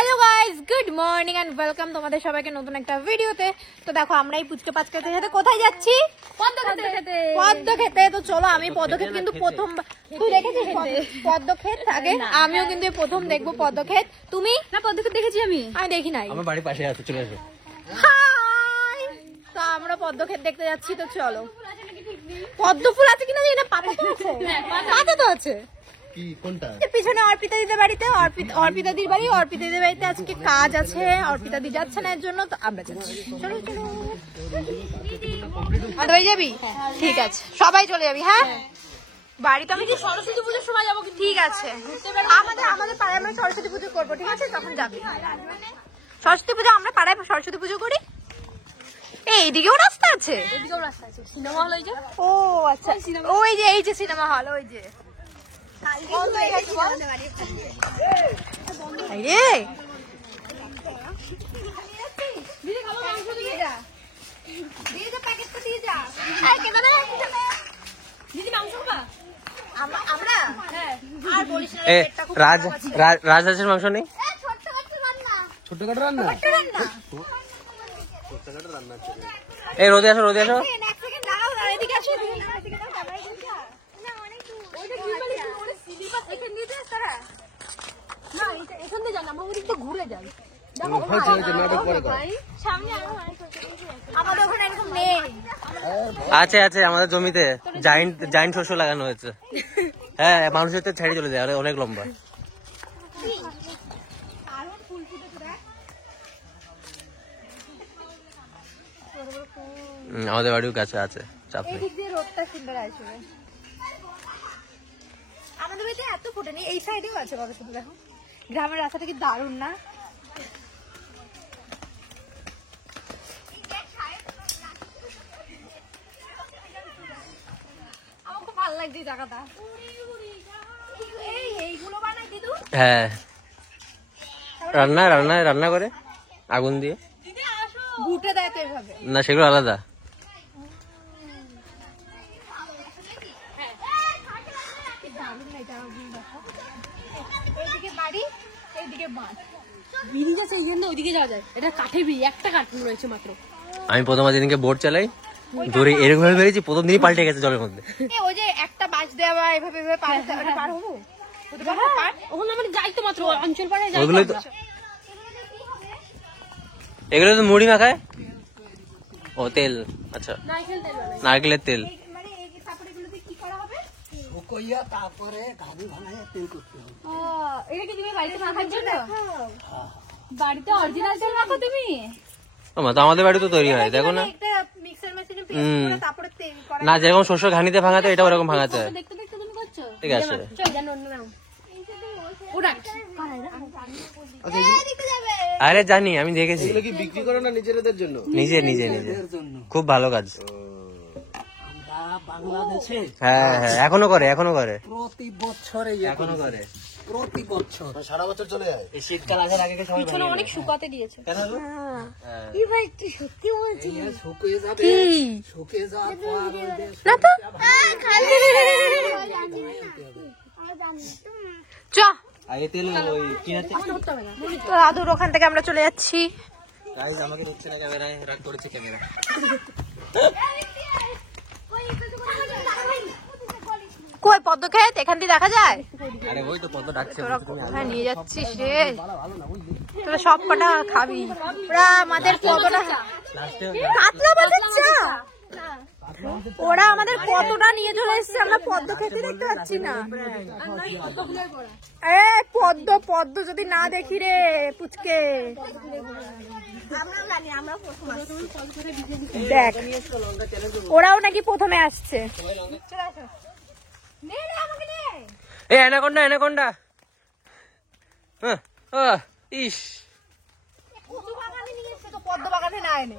Hello guys, good morning and welcome তোমাদের সবাইকে নতুন একটা ভিডিওতে। তো দেখো আমরা এই পুচকে পাচকাদের সাথে কোথায় যাচ্ছি? পদ্ম খেতে। তো চলো, আমি পদ্মক্ষেত কিন্তু প্রথম, তুই দেখেছিস পদ্মক্ষেত আগে? আমিও কিন্তু প্রথম দেখবো পদ্মক্ষেত। তুমি? না, পদ্মক্ষেত দেখেছি আমি দেখি নাই। আমার বাড়ির পাশে আছে, চলে আসো। হাই, তো আমরা পদ্মক্ষেত দেখতে যাচ্ছি। তো চলো, পদ্ম ফুল আছে কিনা জানি না, পাতা তো আছে। পাতা তো আছে। কি কোনটা? পিছনে অর্পিতা দিদের বাড়িতে, অর্পিতা দির বাড়ি। অর্পিতা দিদের বাড়িতে আজকে কাজ আছে, অর্পিতা দি যাচ্ছে না, এর জন্য তো আমরা যাচ্ছি। চলো চলো। আমাদের বাড়ি যাবি? ঠিক আছে, সবাই চলে যাবি। হ্যাঁ, বাড়ি তো আমি কি সরস্বতী পুজোর সময় যাবো। ঠিক আছে, আমাদের পাড়ায় আমরা সরস্বতী পুজো করবো, ঠিক আছে? তখন যাবি। সরস্বতী পুজো আমরা পাড়ায় সরস্বতী পুজো করি। এইদিকেও রাস্তা আছে? Cinema hall. ও আচ্ছা, ওই যে এই যে সিনেমা হল, ওই যে রাজহাঁসের মাংস নেই? ছোটখাটো রান্না। এই রোদে আসো, রোদে আসো। ঘুরে যাই। আছে আছে, আমাদের জমিতে জাইন্ট শস্য লাগানো হয়েছে। হ্যাঁ, মানুষের তো ছেড়ে চলে যায়, অনেক লম্বা। আমাদের বাড়িও কাছে আছে, চাপ নেই। রোদটা সুন্দর আসবে। আমাদের বাড়িতে এত ফোটেনি, এই সাইডেও আছে কত সুন্দর। দেখো গ্রামের রাস্তাটা কি দারুণ না? আমার খুব ভালো লাগছে এই জায়গাটা। এইগুলো বানাই দিদু? হ্যাঁ, রান্না করে আগুন দিয়ে। ঘুটে দেয় তো এভাবে? না, সেগুলো আলাদা। এইদিকে বাড়ি, এইদিকে মাঠ। ব্রিজ আছে, এই জন্য ওইদিকে যাওয়া যায়। এটা কাঠের ব্রিজ, একটা কাঠ রয়েছে মাত্র। আমি প্রথম যেদিনকে বোট চালাই, ধরে এরকম ভাবে বেরিয়েছি, প্রথম দিনই পাল্টে গেছে জলের মধ্যে। ওই যে একটা বাঁশ দেওয়া, এভাবে এভাবে পার হবো। ওখানে আমরা যাই তো মাত্র, অঞ্চল পাড়ায় যাই। ওগুলো তো, এগুলো তো মুড়ি মাখায়। ও তেল, আচ্ছা, নারকেলের তেল। মানে এই কাপড়গুলোতে কি করা হবে? শুকোইয়া তারপরে ঘানি ভাঙায় তেল করতে হবে। এটা কি তুমি বাড়িতে মাখার জন্য? বাড়িতে অরিজিনাল তেল মাখো তুমি? তো আমাদের বাড়ি তো তৈরি হয়, দেখো না। একটা মিক্সার মেশিনে পেস্ট করে তারপরে তেল করা। না, যেরকম শস্য ঘানিতে ভাঙাতে, এটা ওরকম ভাঙাতে হয়। দেখতে দেখতে তুমি করছো? ঠিক আছে। চল জানো অন্য নাও। ওরা আরে জানি, আমি দেখেছি। এগুলো কি বিক্রি করো না নিজেদের জন্য? নিজে জন্য। খুব ভালো কাজ। আমরা বাংলাদেশে হ্যাঁ হ্যাঁ, এখনো করে প্রতি বছরে এখনো করে। প্রতি বছর সারা বছর চলে যায়। এই শীতকাল আসার আগে সবাই পিছনে অনেক শুকাতে দিয়েছে। কেন গো? এই ভাই তুই সত্যি বলছিস? শুকিয়ে যাবে, শুকিয়ে যাওয়ার পর না তো খালি চ। আগে তেল ওই কিনাতে। তো দাদুর ওখান থেকে আমরা চলে যাচ্ছি। গাইস, আমাকে দেখছে না ক্যামেরায়, রাগ করেছে ক্যামেরা। কই পদ্মক্ষেত? এখান দিয়ে দেখা যায়? আরে ওই তো পদ্ম ডাকছে। তোরা কোথায় নিয়ে যাচ্ছিস রে? তোরা সব কটা খাবি? ওরা আমাদের কতটা কাতলা বাজাচ্ছে, ওরা আমাদের কতটা নিয়ে চলে এসছে, আমরা পদ্ম খেতে দেখতে পাচ্ছি না। পদ্ম যদি না দেখি রে পুচকে। দেখ, ওরাও নাকি প্রথমে আসছে। এ অ্যানাকোন্ডা। ইস, পদ্ম বাগানে না এনে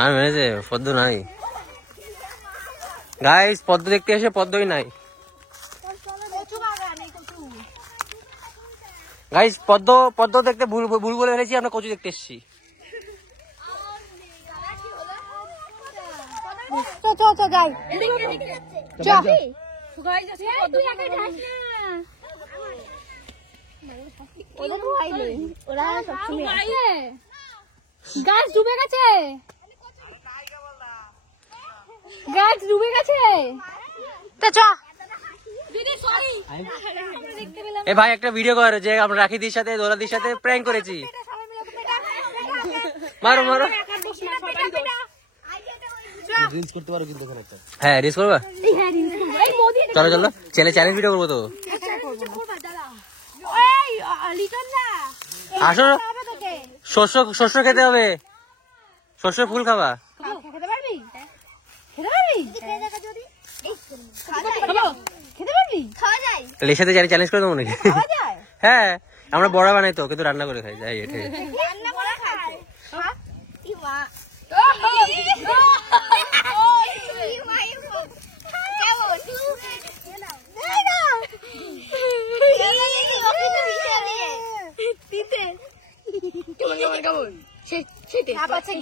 আর মেরেছে পদ্ম নাই। গাইস, পদ্ম দেখতে এসে পদ্মই নাই। গাইস, পদ্ম দেখতে ভুল বলে ফেলেছি, আমরা কচু দেখতে এসেছি। যাই তুই একা যাস না। গাছ ডুবে গেছে, গাছ ডুবে গেছে। তা চ দিদি সরি, এ ভাই একটা ভিডিও কর যে আমরা রাখিদির সাথে দোলাদির সাথে প্র্যাঙ্ক করেছি। মারো মারো। রিলস করতে পারো কিন্তু ওখানে একটা। হ্যাঁ রিলস করবা? এই মোদি চলো চলো, চ্যালেঞ্জ ভিডিও করবো তো। এই লিটন না আসো, হবে তোকে শস্য খেতে হবে, শস্যের ফুল খাবা। খেতে পারবি? খেতে পারবি? খেতে পারবি? খাওয়া যায়? এর সাথে চ্যালেঞ্জ করে দেবো নাকি? খাওয়া যায়? হ্যাঁ আমরা বড়া বানাই তো, কিন্তু রান্না করে খাই। যাই এটাই। রান্না করে খায়? ই মা।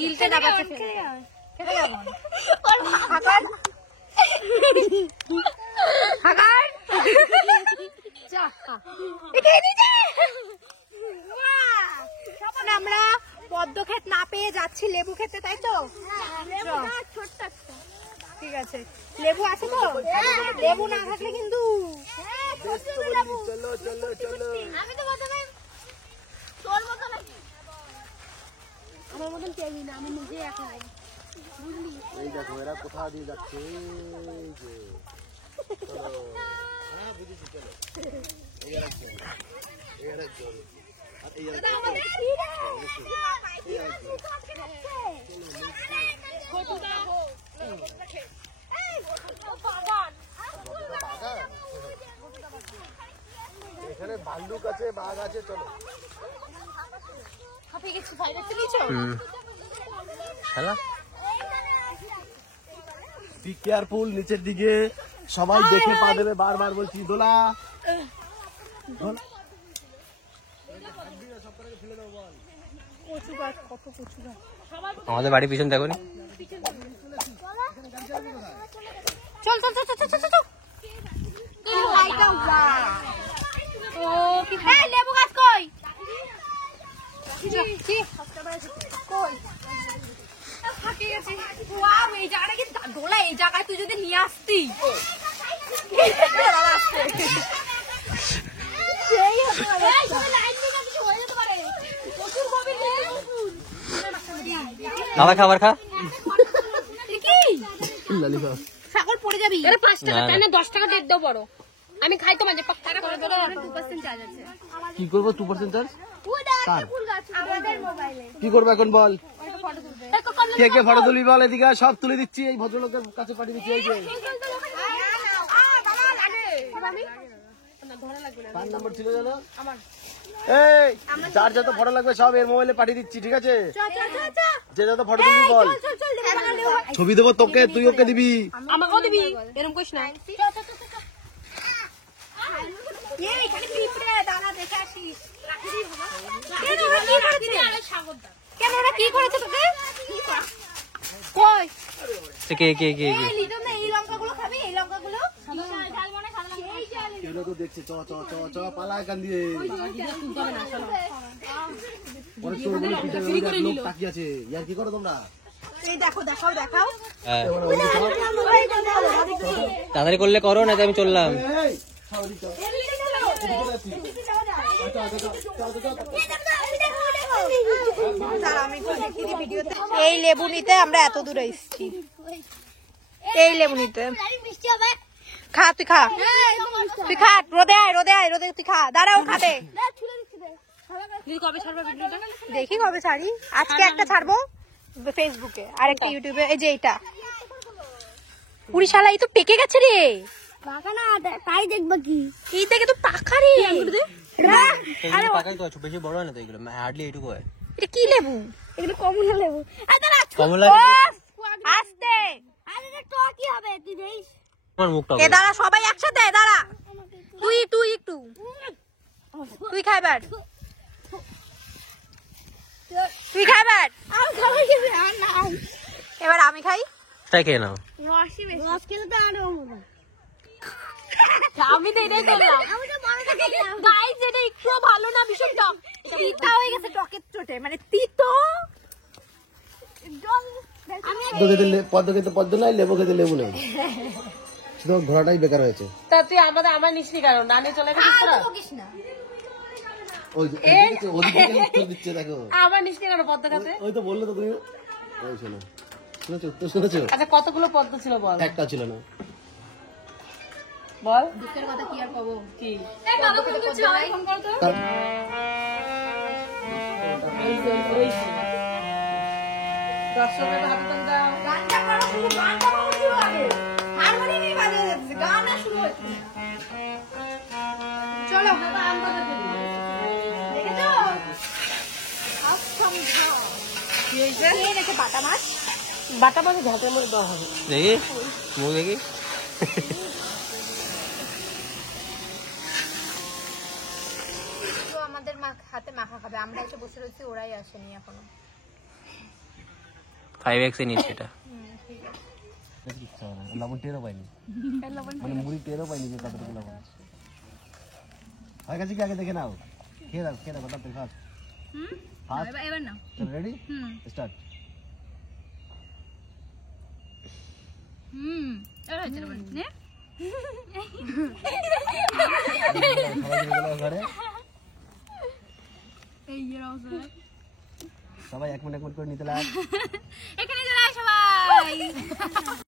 গিলতে না পাচ্ছে খেতে কেমন? হাকার হাকার আমরা পদ্মক্ষেত না পেয়ে যাচ্ছি লেবু খেতে, তাই তো? ঠিক আছে, লেবু আছে তো? লেবু না থাকলে কিন্তু চলো চলো চলো। আমি তো প্রথমে তোর মতো না, আমার মতন চাইবি না, আমি নিজে একা। এই দেখো এরা কোথা দিয়ে যাচ্ছে, এই যে চলো। হ্যাঁ বুঝেছি, চলো। এই আরেকজন, এই আরেকজন, আর এই আরেকজন। এখানে ভাল্লুক আছে, বাঘ আছে, চলো। খেলা বি কেয়ারফুল, নিচের দিকে সবাই দেখে পা দেবে, বারবার বলছি। দোলা আমাদের বাড়ির পিছন দেখো নি? চল চল চল চল চল চল। লেবু গাছ কই? এই জায়গাটা কি দোলা, এই জায়গায় তুই যদি নিয়ে আসতি খাবার খাবার খা। ছাগল পড়ে যাবি। 5 টাকা তাই না 10 টাকা দিয়ে দাও বড়। আমি খাই তো মাঝে টাকা করে দাও, 2% চার্জ আছে। কি করবো? 2% চার্জ ফুল গাছ আমাদের মোবাইলে। কি করবো এখন বল? কে কে ফটো তুলবি বল? এদিকে সব তুলে দিচ্ছি, এই ভদ্রলোকের কাছে পাঠিয়ে দিচ্ছি। এই যে কার নাম্বার ছিল জানো? এই যার যত ফটো লাগবে সব এর মোবাইলে পাঠিয়ে দিচ্ছি, ঠিক আছে? যে যত ফটো তুলবি বল, ছবি দেবো তোকে, তুই ওকে দিবি। আমাকেও দিবি, এরকম কইস না। কেন ওরা কি করেছে তোকে? কই কে কে কে কে লিটন না, এই লঙ্কাগুলো খাবি? এই লঙ্কাগুলো কেউ তো দেখছে, চ চ চ চ পালা এখান দিয়ে। পরে তোর বলে পিঠে লোক তাকিয়ে আছে, ইয়ার কি করো তোমরা? এই দেখো, দেখাও দেখাও। হ্যাঁ তাড়াতাড়ি করলে করো, না আমি চললাম। এই সাউরি চল, এই লেবু নিতে আমরা এত দূরে এসেছি, এই লেবু নিতে। খা তুই, খা তুই, খা। রোদে আয়, রোদে আয়, রোদে তুই খা। দাঁড়াও, খাবে। কবে ছাড়বে ভিডিওটা? দেখি কবে ছাড়ি। আজকে একটা ছাড়বো ফেসবুকে, আর একটা ইউটিউবে। এই যে এইটা পুরি শালা, এই তো পেকে গেছে রে। পাকা না তাই দেখবা কি? এই থেকে তো পাকা রে। এগুলো পাকাই তো আছে, বেশি বড় হয় না তো এগুলো, হার্ডলি এইটুকু হয়। এটা কি লেবু? এগুলো কমলা লেবু। কমলা আস্তে। আরে তো কি হবে তুই দেখিস? আমার মুখটা এ দাঁড়া, সবাই একসাথে দাঁড়া। তুই তুই একটু তুই খাইবার, তুই খাইবার। এবার আমি খাই। তাই খেয়ে নাও। রস খেলে তো আরো আমি তো এটাই করলাম গাইস, এটা একটু ভালো না, ভীষণ টক। তিতা হয়ে গেছে টকের চোটে, মানে তিতো। পদ্ম খেতে পদ্ম নাই, লেবু খেতে লেবু নেই, শুধু ঘোড়াটাই বেকার হয়েছে। তা তুই আমার নিসনি কারণ নানি চলে গেছিস তোরা? ওই যে ওদিকে উত্তর দিচ্ছে দেখো, আমার নিসনি কেন পদ্ম খাতে? ওই তো বললো তো তুমি। ওই শোনো, শুনেছো উত্তর শুনেছো? আচ্ছা কতগুলো পদ্ম ছিল বল? একটা ছিল না। বল দুঃখের কথা কি আর কব, কি? তার- দর্শকের হাতে তো দাও। গানটা করো, শুধু গানটা করো শুরু আগে, হারমোনিয়ামই বাজিয়ে যাচ্ছে, গান আর শুরু হচ্ছে না। চলো দেখেছো? কি হয়েছে? কে এনেছে বাটা মাছ? বাটা মাছ ঘাটের মধ্যে দেওয়া হবে। দেখি মুখ দেখি। তো আমাদের হাতে মাখা খাবে, আমরা এসে বসে রয়েছি, ওরাই আসেনি এখনো। 5x এ নিচ্ছে এটা। লবণ টেরও পাইনি, মানে মুড়ি টেরও পাইনি যে কতটুকু লবণ হয়ে গেছে। কি আগে দেখে নাও, খেয়ে দাও কথা দেখা। এবার না, রেডি, স্টার্ট। এবার হচ্ছে না, নে ঘরে এই যে রসে সবাই এক মিনিট করে নিতে লাগ। এখানে চলে আয় সবাই।